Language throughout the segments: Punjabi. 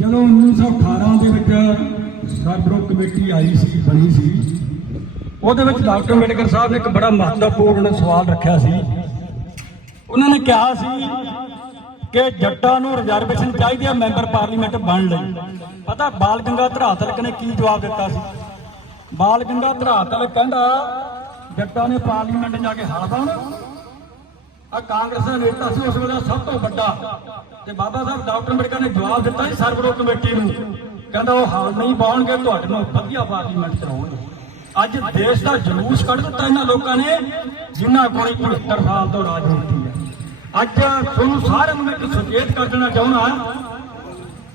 ਜਦੋਂ 1918 ਦੇ ਵਿੱਚ ਸਰਬਰੋ ਕਮੇਟੀ ਆਈ ਸੀ, ਬਣੀ ਸੀ, ਉਹਦੇ ਵਿੱਚ ਡਾਕਟਰ ਅੰਬੇਡਕਰ ਸਾਹਿਬ ਨੇ ਇੱਕ ਬੜਾ ਮਹੱਤਵਪੂਰਨ ਸਵਾਲ ਰੱਖਿਆ ਸੀ। ਉਹਨਾਂ ਨੇ ਕਿਹਾ ਸੀ ਕਿ ਜੱਟਾਂ ਨੂੰ ਰਿਜ਼ਰਵੇਸ਼ਨ ਚਾਹੀਦੀ ਹੈ ਮੈਂਬਰ ਪਾਰਲੀਮੈਂਟ ਬਣ ਲਈ। ਪਤਾ ਬਾਲ ਗੰਗਾ ਧਰਾਤਲਕ ਨੇ ਕੀ ਜਵਾਬ ਦਿੱਤਾ ਸੀ? ਬਾਲ ਗੰਗਾ ਧਰਾਤਲਕ ਕਹਿੰਦਾ, ਜੱਟਾਂ ਨੇ ਪਾਰਲੀਮੈਂਟ ਜਾ ਕੇ ਹਾਰ ਪਾਉਣਾ। ਆ ਕਾਂਗਰਸ ਦਾ ਨੇਤਾ ਸੀ, ਉਸ ਵੇਲੇ ਸਭ ਤੋਂ ਵੱਡਾ ਤੇ ਬਾਬਾ ਸਾਹਿਬ, ਡਾਕਟਰ ਅੰਬੇਡਕਰ ਨੇ ਜਵਾਬ ਦਿੱਤਾ ਸੀ ਸਰਬਰੋ ਕਮੇਟੀ ਨੂੰ। ਕਹਿੰਦਾ ਉਹ ਹਾਲ ਨਹੀਂ ਪਾਉਣਗੇ, ਤੁਹਾਡੇ ਵਧੀਆ ਪਾਰਲੀਮੈਂਟ ਚਲਾਉਣਗੇ ਅੱਜ ਦੇਸ਼ ਦਾ ਜਲੂਸ ਕੱਢ ਦਿੱਤਾ ਇਹਨਾਂ ਲੋਕਾਂ ਨੇ, ਜਿਨ੍ਹਾਂ ਕੋਲ 75 ਸਾਲ ਤੋਂ ਰਾਜਨੀਤੀ ਹੈ। ਅੱਜ ਤੁਹਾਨੂੰ ਸਾਰਿਆਂ ਨੂੰ ਮੈਂ ਇੱਕ ਸੁਚੇਤ ਕਰ ਦੇਣਾ ਚਾਹੁੰਦਾ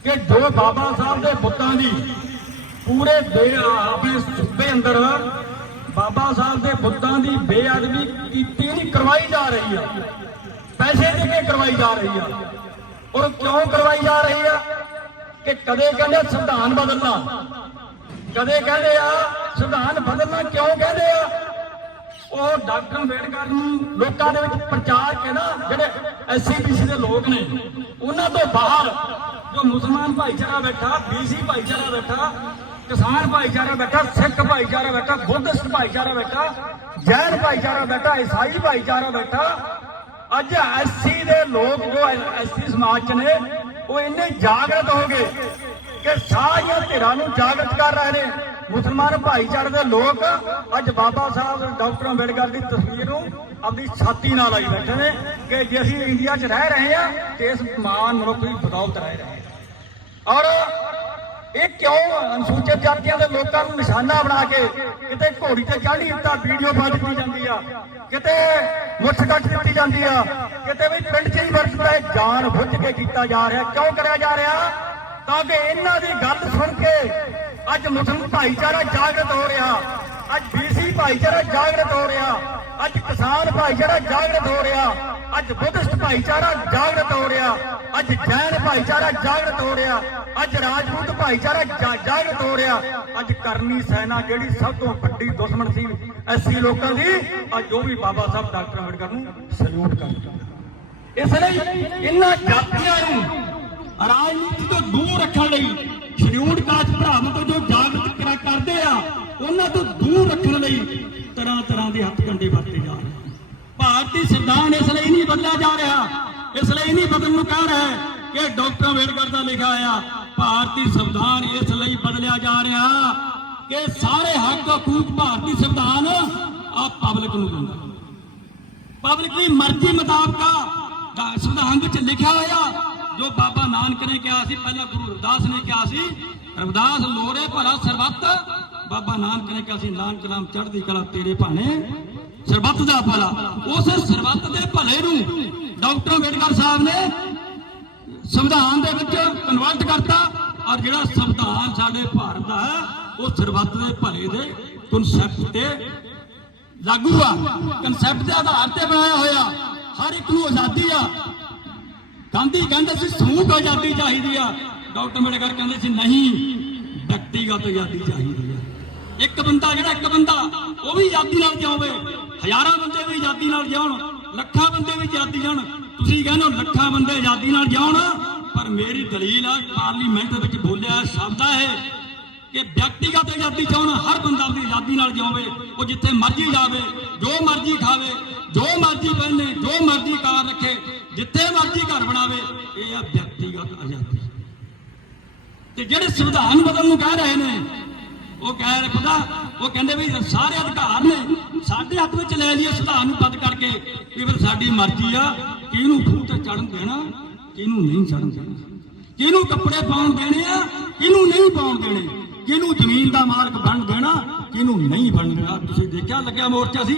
ਕਿ ਜੋ ਬਾਬਾ ਸਾਹਿਬ ਦੇ ਬੁੱਤਾਂ ਦੀ ਪੂਰੇ ਦੇ ਆਪਣੇ ਸੂਬੇ ਅੰਦਰ ਬਾਬਾ ਸਾਹਿਬ ਦੇ ਬੁੱਤਾਂ ਦੀ ਬੇਅਦਬੀ ਕੀਤੀ ਨਹੀਂ, ਕਰਵਾਈ ਜਾ ਰਹੀ ਆ। ਪੈਸੇ ਦੇ ਕੇ ਕਰਵਾਈ ਜਾ ਰਹੀ ਆ। ਔਰ ਕਿਉਂ ਕਰਵਾਈ ਜਾ ਰਹੀ ਆ? ਕਿ ਕਦੇ ਕਹਿੰਦੇ ਸੰਵਿਧਾਨ ਬਦਲਣਾ। ਕਦੇ ਕਹਿੰਦੇ ਆ ਸੰਵਿਧਾਨ ਬਦਲਣਾ ਕਿਉਂ ਕਹਿੰਦੇ ਆ? ਉਹ ਡਾਕਟਰ ਅੰਬੇਡਕਰ ਨੂੰ ਲੋਕਾਂ ਦੇ ਵਿੱਚ ਪ੍ਰਚਾਰ ਕੇ ਨਾ ਜਿਹੜੇ ਐਸਸੀਬੀਸੀ ਦੇ ਲੋਕ ਨੇ, ਉਹਨਾਂ ਤੋਂ ਬਾਹਰ ਜੋ ਮੁਸਲਮਾਨ ਭਾਈਚਾਰਾ ਬੈਠਾ ਬੀਸੀ ਭਾਈਚਾਰਾ ਬੈਠਾ, ਕਿਸਾਨ ਭਾਈਚਾਰਾ ਬੈਠਾ, ਸਿੱਖ ਭਾਈਚਾਰਾ ਬੈਠਾ, ਬੁੱਧਿਸਟ ਭਾਈਚਾਰਾ ਬੈਠਾ, ਜੈਨ ਭਾਈਚਾਰਾ ਬੈਠਾ, ਈਸਾਈ ਭਾਈਚਾਰਾ ਬੈਠਾ ਅੱਜ ਐਸਸੀ ਦੇ ਲੋਕ ਜੋ ਐਸਸੀ ਸਮਾਜ ਚ ਨੇ, ਉਹ ਇੰਨੇ ਜਾਗਰਤ ਹੋ ਗਏ ਕਿ ਸਾਰੀਆਂ ਧਿਰਾਂ ਨੂੰ ਜਾਗਰਤ ਕਰ ਰਹੇ ਨੇ। ਮੁਸਲਮਾਨ ਭਾਈਚਾਰੇ ਦੇ ਲੋਕ ਅੱਜ ਬਾਬਾ ਸਾਹਿਬ ਡਾਕਟਰ ਅੰਬੇਡਕਰ ਦੀ ਤਸਵੀਰ ਨੂੰ ਆਪਣੀ ਛਾਤੀ ਨਾਲ ਲਾਈ ਬੈਠੇ ਨੇ ਕਿ ਜੇ ਅਸੀਂ ਇੰਡੀਆ 'ਚ ਰਹਿ ਰਹੇ ਹਾਂ, ਤੇ ਇਸ ਮਹਾਨ ਮਨੁੱਖ ਦੀ ਬਦੌਲਤ ਰਹਿ ਰਹੇ ਹਾਂ ਔਰ ਇਹ ਕਿਉਂ ਅਨੁਸੂਚਿਤ ਜਾਤੀਆਂ ਦੇ ਲੋਕਾਂ ਨੂੰ ਨਿਸ਼ਾਨਾ ਬਣਾ ਕੇ ਕਿਤੇ ਘੋੜੀ ਤੇ ਚਾੜੀ ਦਿੱਤਾ ਵੀਡੀਓ ਪਾ ਦਿੱਤੀ ਜਾਂਦੀ ਆ, ਕਿਤੇ ਮੁੱਠ ਕੱਟ ਦਿੱਤੀ ਜਾਂਦੀ ਆ, ਕਿਤੇ ਵੀ ਪਿੰਡ 'ਚ ਹੀ ਵਰਤਦਾ ਹੈ ਜਾਣ ਬੁੱਝ ਕੇ ਕੀਤਾ ਜਾ ਰਿਹਾ। ਕਿਉਂ ਕਰਿਆ ਜਾ ਰਿਹਾ? ਤਾਂ ਕਿ ਇਹਨਾਂ ਦੀ ਗੱਲ ਸੁਣ ਕੇ ਅੱਜ ਮੁਸਲਮਾਨ ਭਾਈਚਾਰਾ ਜਾਗਰਤ ਹੋ ਰਿਹਾ, ਅੱਜ ਬੀਸੀ ਭਾਈਚਾਰਾ ਜਾਗਰਤ ਹੋ ਰਿਹਾ, ਅੱਜ ਕਿਸਾਨ ਭਾਈਚਾਰਾ ਜਾਗਰਤ ਹੋ ਰਿਹਾ। ਅੱਜ ਬੁੱਧਿਸਟ ਭਾਈਚਾਰਾ ਜਾਗਰਤ ਹੋ ਰਿਹਾ। ਅੱਜ ਜੈਨ ਭਾਈਚਾਰਾ ਜਾਗਰਤ ਹੋ ਰਿਹਾ। ਅੱਜ ਰਾਜਪੂਤ ਭਾਈਚਾਰਾ ਜਾਗਰਤ ਹੋ ਰਿਹਾ। ਅੱਜ ਕਰਨੀ ਸੈਨਾ ਜਿਹੜੀ ਸਭ ਤੋਂ ਵੱਡੀ ਦੁਸ਼ਮਣ ਸੀ। ਐਸੀ ਲੋਕਾਂ ਦੀ, ਅੱਜ ਉਹ ਵੀ ਬਾਬਾ ਸਾਹਿਬ ਡਾਕਟਰ ਅੰਬੇਡਕਰ ਨੂੰ ਸਲੂਟ ਕਰਦਾ ਇਸ ਲਈ ਇਹਨਾਂ ਜਾਤੀਆਂ ਨੂੰ ਰਾਜਨੀਤੀ ਤੋਂ ਦੂਰ ਰੱਖਣ ਲਈ ਸ਼ਡਿਊਲਡ ਕਾਸਟ ਭਰਾਵਾਂ ਤੋਂ ਜੋ ਜਾਗਰਤ ਕਰਦੇ ਆ, ਉਹਨਾਂ ਤੋਂ ਦੂਰ ਰੱਖਣ ਲਈ ਤਰ੍ਹਾਂ ਤਰ੍ਹਾਂ ਦੇ ਹੱਥ ਕੰਡੇ ਵਰਤੇ ਜਾ ਰਹੇ ਭਾਰਤੀ ਸੰਵਿਧਾਨ ਇਸ ਲਈ ਨਹੀਂ ਬਦਲਿਆ ਜਾ ਰਿਹਾ। ਇਸ ਲਈ ਨਹੀਂ ਬਦਲਣ ਨੂੰ ਕਹਿ ਰਿਹਾ ਕਿ ਡਾਕਟਰ ਅੰਬੇਡਕਰ ਦਾ ਲਿਖਿਆ ਆ ਭਾਰਤੀ ਸੰਵਿਧਾਨ ਇਸ ਲਈ ਬਦਲਿਆ ਜਾ ਰਿਹਾ ਕਿ ਸਾਰੇ ਹੱਕ ਹਕੂਕ ਭਾਰਤੀ ਸੰਵਿਧਾਨ ਆ ਪਬਲਿਕ ਨੂੰ ਦਿੰਦਾ ਪਬਲਿਕ ਦੀ ਮਰਜ਼ੀ ਮੁਤਾਬਕ ਸੰਵਿਧਾਨ ਵਿੱਚ ਲਿਖਿਆ ਹੋਇਆ, ਜੋ ਬਾਬਾ ਨਾਨਕ ਨੇ ਕਿਹਾ ਸੀ, ਪਹਿਲਾਂ ਗੁਰੂ ਰਵਿਦਾਸ ਨੇ ਕਿਹਾ ਸੀ, ਰਵਿਦਾਸ ਲੋਰੇ ਭਲਾ ਸਰਬੱਤ। ਬਾਬਾ ਨਾਨਕ ਨੇ ਕਿਹਾ ਸੀ, ਨਾਨਕ ਨਾਮ ਚੜ੍ਹਦੀ ਕਲਾ ਤੇਰੇ ਭਾਣੇ ਸਰਬੱਤ ਦਾ ਭਲਾ ਉਸ ਸਰਬੱਤ ਦੇ ਭਲੇ ਨੂੰ ਡਾਕਟਰ ਅੰਬੇਡਕਰ ਸਾਹਿਬ ਨੇ ਸੰਵਿਧਾਨ ਦੇ ਵਿੱਚ ਕਨਵਰਟ ਕਰਤਾ। ਔਰ ਜਿਹੜਾ ਸੰਵਿਧਾਨ ਸਾਡੇ ਭਾਰਤ ਦਾ ਹੈ, ਉਹ ਸਰਬੱਤ ਦੇ ਭਲੇ ਦੇ ਕਨਸੈਪਟ ਤੇ ਲਾਗੂ ਆ। ਕਨਸੈਪਟ ਦੇ ਆਧਾਰ ਤੇ ਬਣਾਇਆ ਹੋਇਆ। ਹਰ ਇੱਕ ਨੂੰ ਆਜ਼ਾਦੀ ਆ। ਗਾਂਧੀ ਕਹਿੰਦੇ ਸੀ ਸਮੂਹ ਆਜ਼ਾਦੀ ਚਾਹੀਦੀ ਆ। ਡਾਕਟਰ ਅੰਬੇਡਕਰ ਕਹਿੰਦੇ ਸੀ, ਨਹੀਂ, ਵਿਅਕਤੀਗਤ ਆਜ਼ਾਦੀ ਚਾਹੀਦੀ ਆ। ਇੱਕ ਬੰਦਾ ਜਿਹੜਾ ਇੱਕ ਬੰਦਾ, ਉਹ ਵੀ ਆਜ਼ਾਦੀ ਨਾਲ ਜਿਉਵੇ ਹਜ਼ਾਰਾਂ ਬੰਦੇ ਵੀ ਆਜ਼ਾਦੀ ਨਾਲ ਜਿਉਣ ਲੱਖਾਂ ਬੰਦੇ ਵੀ ਆਜ਼ਾਦੀ ਜਾਣ। ਤੁਸੀਂ ਕਹਿੰਦੇ ਹੋ ਲੱਖਾਂ ਬੰਦੇ ਆਜ਼ਾਦੀ ਨਾਲ ਜਿਉਣ ਪਰ ਮੇਰੀ ਦਲੀਲ ਆ, ਪਾਰਲੀਮੈਂਟ ਵਿੱਚ ਬੋਲਿਆ ਸ਼ਬਦ ਆ ਕਿ ਵਿਅਕਤੀਗਤ ਆਜ਼ਾਦੀ ਚਾਹਣ, ਹਰ ਬੰਦਾ ਆਪਣੀ ਆਜ਼ਾਦੀ ਨਾਲ ਜਿਉਵੇ ਉਹ ਜਿੱਥੇ ਮਰਜ਼ੀ ਜਾਵੇ, ਜੋ ਮਰਜ਼ੀ ਖਾਵੇ, ਜੋ ਮਰਜ਼ੀ ਪਹਿਨੇ, ਜੋ ਮਰਜ਼ੀ ਕਾਰ ਰੱਖੇ, ਜਿੱਥੇ ਮਰਜ਼ੀ ਘਰ ਬਣਾਵੇ, ਇਹ ਆ ਵਿਅਕਤੀਗਤ ਆਜ਼ਾਦੀ। ਤੇ ਜਿਹੜੇ ਸੰਵਿਧਾਨ ਬਦਲਣ ਨੂੰ ਕਹਿ ਰਹੇ ਨੇ ਉਹ ਕਹਿ ਰਹੇ ਉਹ ਕਹਿੰਦੇ ਵੀ ਸਾਰੇ ਅਧਿਕਾਰ ਨੇ, ਸਾਡੇ ਹੱਥ ਵਿੱਚ ਲੈ ਲਈਏ ਸੰਵਿਧਾਨ ਨੂੰ ਬੰਦ ਕਰਕੇ ਇਹ ਫਿਰ ਸਾਡੀ ਮਰਜ਼ੀ ਆ, ਕਿਹਨੂੰ ਖੂਹ ਤੇ ਚੜਨ ਦੇਣਾ, ਕਿਹਨੂੰ ਨਹੀਂ ਚੜਨ ਦੇਣਾ। ਕਿਹਨੂੰ ਕੱਪੜੇ ਪਾਉਣ ਦੇਣੇ ਆ, ਕਿਹਨੂੰ ਨਹੀਂ ਪਾਉਣ ਦੇਣੇ, ਕਿਹਨੂੰ ਜ਼ਮੀਨ ਦਾ ਮਾਲਕ ਬਣ ਦੇਣਾ, ਕਿਹਨੂੰ ਨਹੀਂ ਬਣ ਦੇਣਾ। ਤੁਸੀਂ ਦੇਖਿਆ ਲੱਗਿਆ ਮੋਰਚਾ ਸੀ?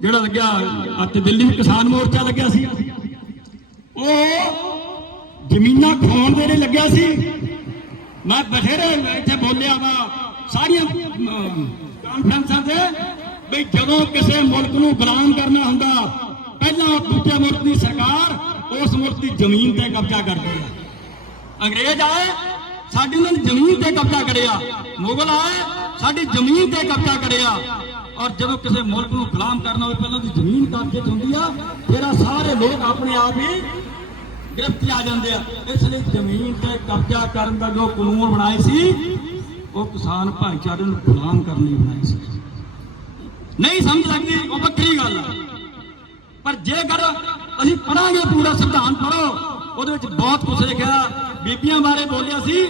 ਜਿਹੜਾ ਲੱਗਿਆ ਅੱਜ ਦਿੱਲੀ ਵਿੱਚ ਕਿਸਾਨ ਮੋਰਚਾ ਲੱਗਿਆ ਸੀ? ਉਹ ਜ਼ਮੀਨਾਂ ਖਾਣ ਦੇ ਲਈ ਲੱਗਿਆ ਸੀ। ਮੈਂ ਬਥੇਰੇ ਇੱਥੇ ਬੋਲਿਆ ਵਾ ਸਾਰੀਆਂ ਕਾਨਫਰੰਸਾਂ ਤੇ ਵੀ ਜਦੋਂ ਕਿਸੇ ਮੁਲਕ ਨੂੰ ਗੁਲਾਮ ਕਰਨਾ ਹੁੰਦਾ, ਪਹਿਲਾਂ ਦੂਜੇ ਮੁਲਕ ਦੀ ਸਰਕਾਰ ਉਸ ਮੁਲਕ ਦੀ ਜ਼ਮੀਨ ਤੇ ਕਬਜ਼ਾ ਕਰਦੀ ਹੈ ਅੰਗਰੇਜ਼ ਆਏ, ਸਾਡੀ ਉਹਨਾਂ ਜ਼ਮੀਨ ਤੇ ਕਬਜ਼ਾ ਕਰਿਆ। ਮੁਗਲ ਆਏ, ਸਾਡੀ ਜ਼ਮੀਨ ਤੇ ਕਬਜ਼ਾ ਕਰਿਆ। ਔਰ ਜਦੋਂ ਕਿਸੇ ਮੁਲਕ ਨੂੰ ਗੁਲਾਮ ਕਰਨਾ ਹੋਵੇ, ਪਹਿਲਾਂ ਦੀ ਜ਼ਮੀਨ ਕਬਜ਼ੇ 'ਚ ਹੁੰਦੀ ਆ, ਫਿਰ ਆਹ ਸਾਰੇ ਲੋਕ ਆਪਣੇ ਆਪ ਹੀ ਗ੍ਰਿਫਤ 'ਚ ਆ ਜਾਂਦੇ ਆ। ਇਸ ਲਈ ਜ਼ਮੀਨ ਤੇ ਕਬਜ਼ਾ ਕਰਨ ਦਾ ਜੋ ਕਾਨੂੰਨ ਬਣਾਏ ਸੀ ਉਹ ਕਿਸਾਨ ਭਾਈਚਾਰੇ ਨੂੰ ਗੁਲਾਮ ਕਰਨ ਲਈ ਬਣਾਏ ਸੀ। ਨਹੀਂ ਸਮਝ ਲੱਗਦੀ, ਉਹ ਵੱਖਰੀ ਗੱਲ ਆ। ਪਰ ਜੇਕਰ ਅਸੀਂ ਪੜਾਂਗੇ ਪੂਰਾ ਸੰਵਿਧਾਨ ਪੜੋ ਉਹਦੇ ਵਿੱਚ ਬਹੁਤ ਕੁਝ ਲਿਖਿਆ ਬੀਬੀਆਂ ਬਾਰੇ ਬੋਲਿਆ ਸੀ,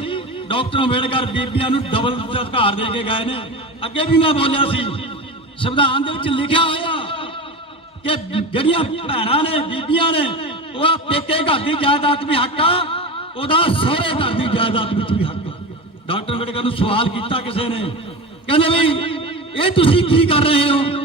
ਡਾਕਟਰ ਅੰਬੇਡਕਰ ਬੀਬੀਆਂ ਨੂੰ ਡਬਲ ਅਧਿਕਾਰ ਦੇ ਕੇ ਗਏ ਨੇ। ਅੱਗੇ ਵੀ ਮੈਂ ਬੋਲਿਆ ਸੀ ਸੰਵਿਧਾਨ ਦੇ ਵਿੱਚ ਲਿਖਿਆ ਹੋਇਆ ਕਿ ਜਿਹੜੀਆਂ ਭੈਣਾਂ ਨੇ, ਬੀਬੀਆਂ ਨੇ, ਉਹ ਪੇਕੇ ਘਰ ਦੀ ਜਾਇਦਾਦ ਵੀ ਹੱਕ ਆ, ਉਹਦਾ ਸਹੁਰੇ ਘਰ ਦੀ ਜਾਇਦਾਦ ਵਿੱਚ ਵੀ ਹੱਕ ਆ। ਡਾਕਟਰ ਅੰਬੇਡਕਰ ਨੂੰ ਸਵਾਲ ਕੀਤਾ ਕਿਸੇ ਨੇ। ਕਹਿੰਦੇ ਵੀ, ਇਹ ਤੁਸੀਂ ਕੀ ਕਰ ਰਹੇ ਹੋ?